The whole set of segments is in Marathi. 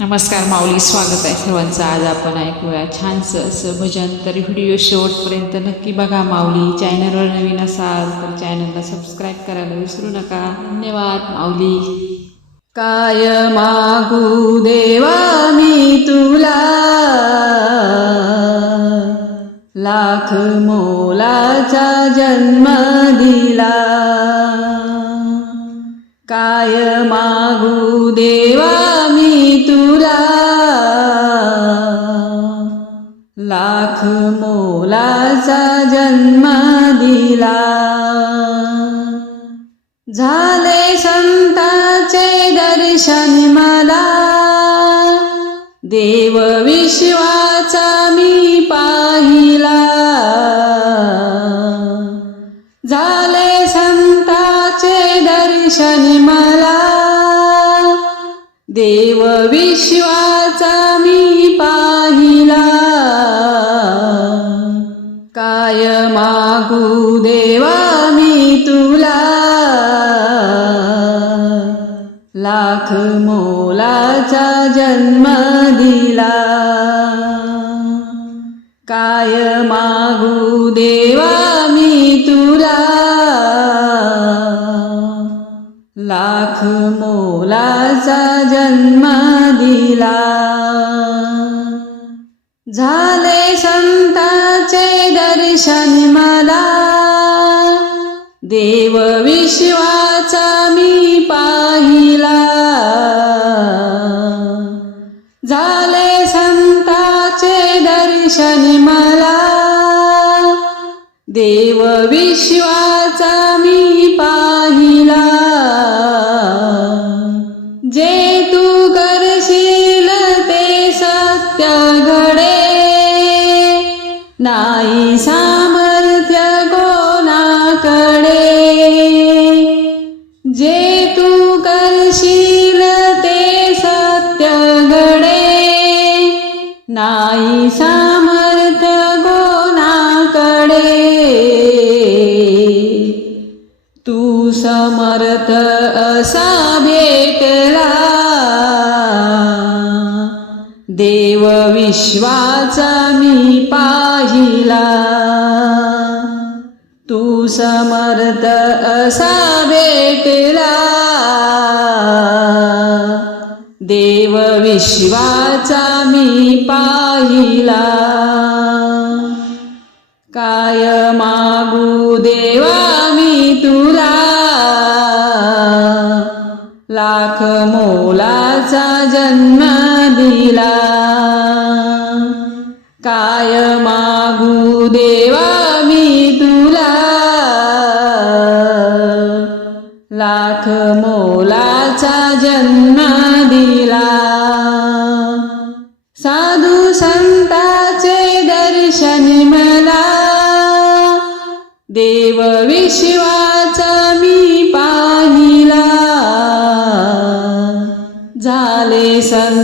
नमस्कार माऊली स्वागत आहे सर्वांचं. आज आपण ऐकूया छानसं असं भजन. तर व्हिडिओ शेवटपर्यंत नक्की बघा माऊली. चॅनलवर नवीन असाल तर चॅनलला सबस्क्राईब करायला विसरू नका. धन्यवाद माऊली. काय मागू देवा मी तुला? लाख मोलाचा जन्म दिला. काय मागू देवा मी तुला. लाख मोलाचा जन्म दिला. झाले संताचे दर्शन मला. देव विश्वाचा शिवाचा मी पाहिला. काय मागू देवा मी तुला? लाख मोलाचा जन्म दिला. काय मागू देवा मी तुला? लाख मोलाचा जन्म दिला झाले संताचे दर्शन मला. देव विश्वाचा मी पाहिला. झाले संताचे दर्शन मला. देव विश्वाचा मी पाहिला. समर्थ असा भेटला. देव विश्वाचा मी पाहिला. तू समर्थ असा भेटला. देव विश्वाचा मी पाहिला. काय मागू देवा? लाख मोलाचा जन्म दिला. काय मागू देवा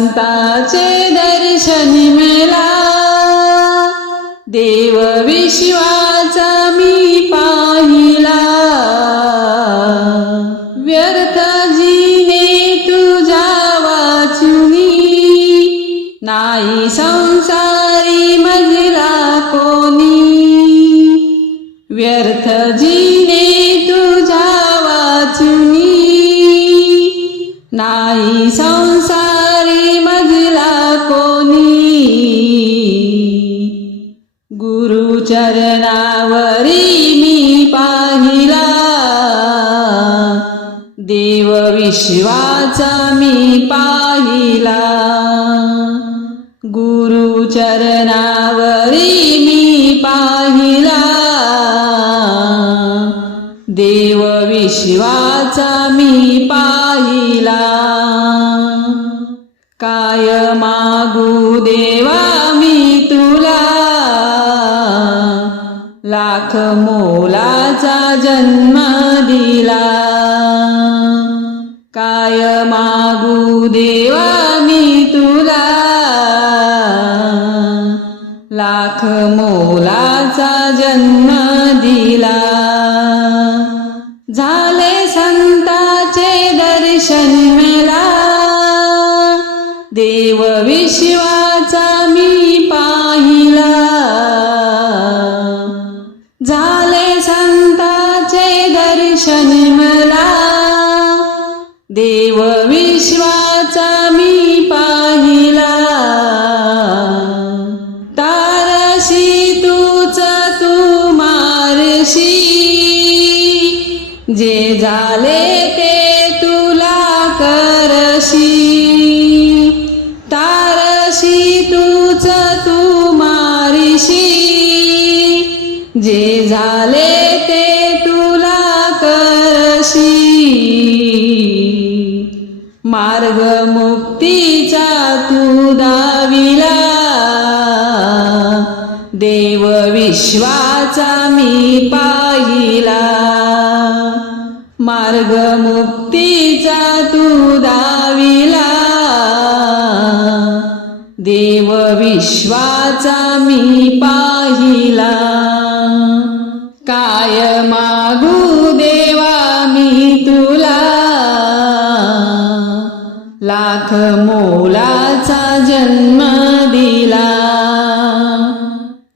संताचे दर्शन मेला देव विश्वाचा मी पाहिला. व्यर्थ जीने तुझा वाचुनी. नाही संसारी मजला कोणी. व्यर्थ जीने तुझा वाचुनी. नाही गुरुचरणावरी मी पाहिला. देव विश्वाचा मी पाहिला. गुरुचरणावरी मी पाहिला. देव विश्वाचा मी पाहिला. काय मागू दे लाख मोलाचा जन्म दिला. काय मागू देवा मी तुला? लाख मोलाचा जन्म दिला. झाले संताचे दर्शन मेला. देव विश्व देव मार्ग मुक्तीचा तू दाविला. देव विश्वाचा मी पाहिला. मार्ग मुक्तीचा तू दाविला. देव विश्वाचा मी पाहिला. काय लाख मोलाचा जन्म दिला.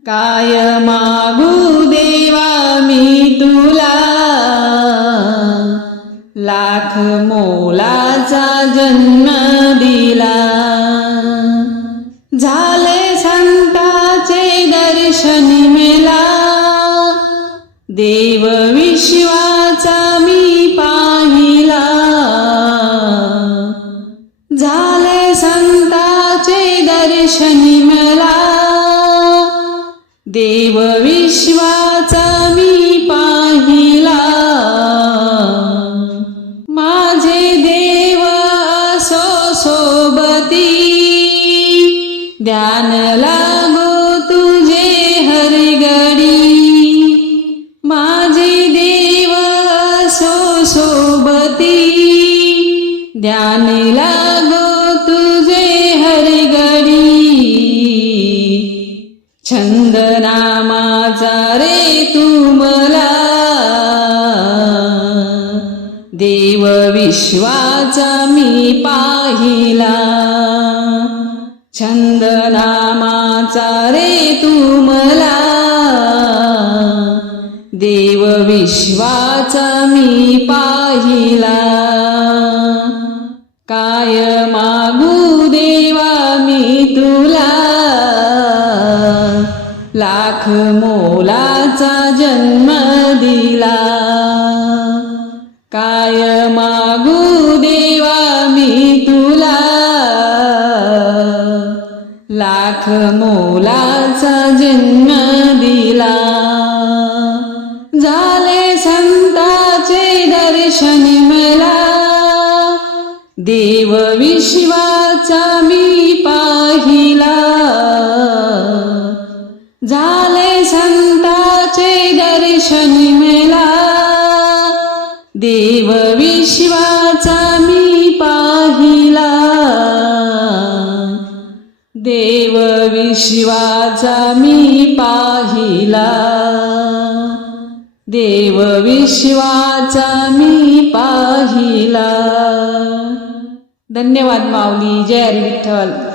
काय मागू देवा मी तुला? लाख मोलाचा जन्म दिला. झाले संताचे दर्शन मेला. देव क्षणी मला देव विश्वाचा देव विश्वाचा मी पाहिला. छंद नामाचा रे तू मला लाख मोलाचा जन्म दिला. झाले संताचे दर्शन मला. देव विश्वाचा मी पाहिला. झाले संताचे दर्शन देव विश्वाचा मी पाहिला. देव विश्वाचा मी पाहिला. धन्यवाद माऊली. जय हरी विठ्ठल.